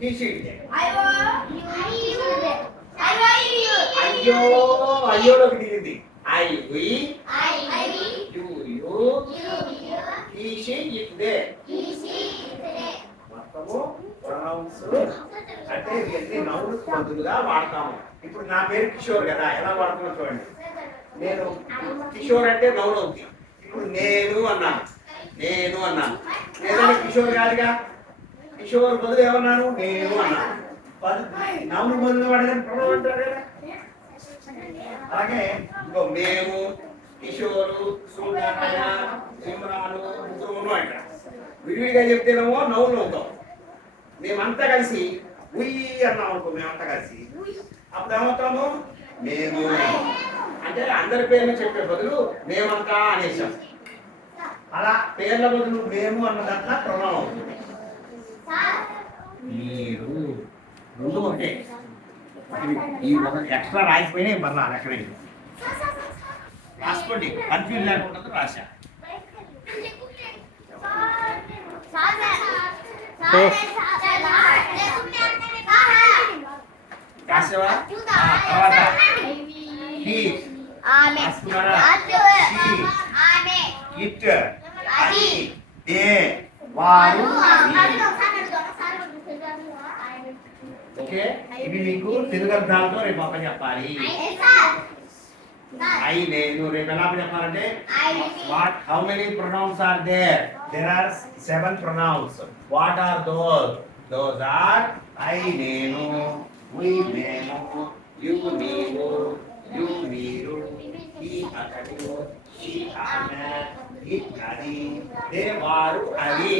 he she it there. అయ్యో అయ్యోలోకి దిగింది. I we you he she it there. మొత్తము pronounce అంటే ఇవన్నీ నౌన్స్ బదులుగా వాడతాము. ఇప్పుడు నా పేరు కిషోర్ కదా, ఎలా వాడుతున్నా చూడండి. నేను కిషోర్ అంటే నౌన్ అవుతుంది. ఇప్పుడు నేను అన్నాను లేదంటే కిషోర్ కాదుగా, కిషోర్ బదులు ఏమన్నాను, నేను అన్నాను. నౌన్ బదులు వాడేదని ప్రొనౌన్ అంటారు కదా. అలాగే ఇంకో మేము, కిషోరు, సుల్తానయ్య, ఇమ్రాను, ముగ్గురు అంటారు. విడివిడిగా చెప్తేనేమో నౌన్ అవుతాం. మేమంతా కలిసి ఉయ్యి అన్నాం అనుకో, మేమంతా కలిసి అప్పుడు ఏమవుతాము, మేము అంటే అందరి పేర్లు చెప్పే బదులు మేమంతా అనేసాం. అలా పేర్ల బదులు మేము అన్నదంతా ప్రొనౌన్ అవుతుంది. మీరు రెండు ఒకటే, ఈ ఒక ఎక్స్ట్రా రాసిపోయినా మళ్ళీ అక్కడ రాసుకోండి, కన్ఫ్యూజ్ లేకుండా రాశా. రాసావా? తర్వాత ఇట్, అది, దే, వారు. ఓకే, ఇవి మీకు తెలుగు అర్థాలతో రేపు అప్ప చెప్పాలి. ఐ నేను రేపు ఎలా చెప్పాలంటే what how many pronouns are there? There are 7 pronouns. What are those are I నేను, we మేము, you నీవు, you మీరు, he అతడు, she ఆమె, it అది, they వారు అవి.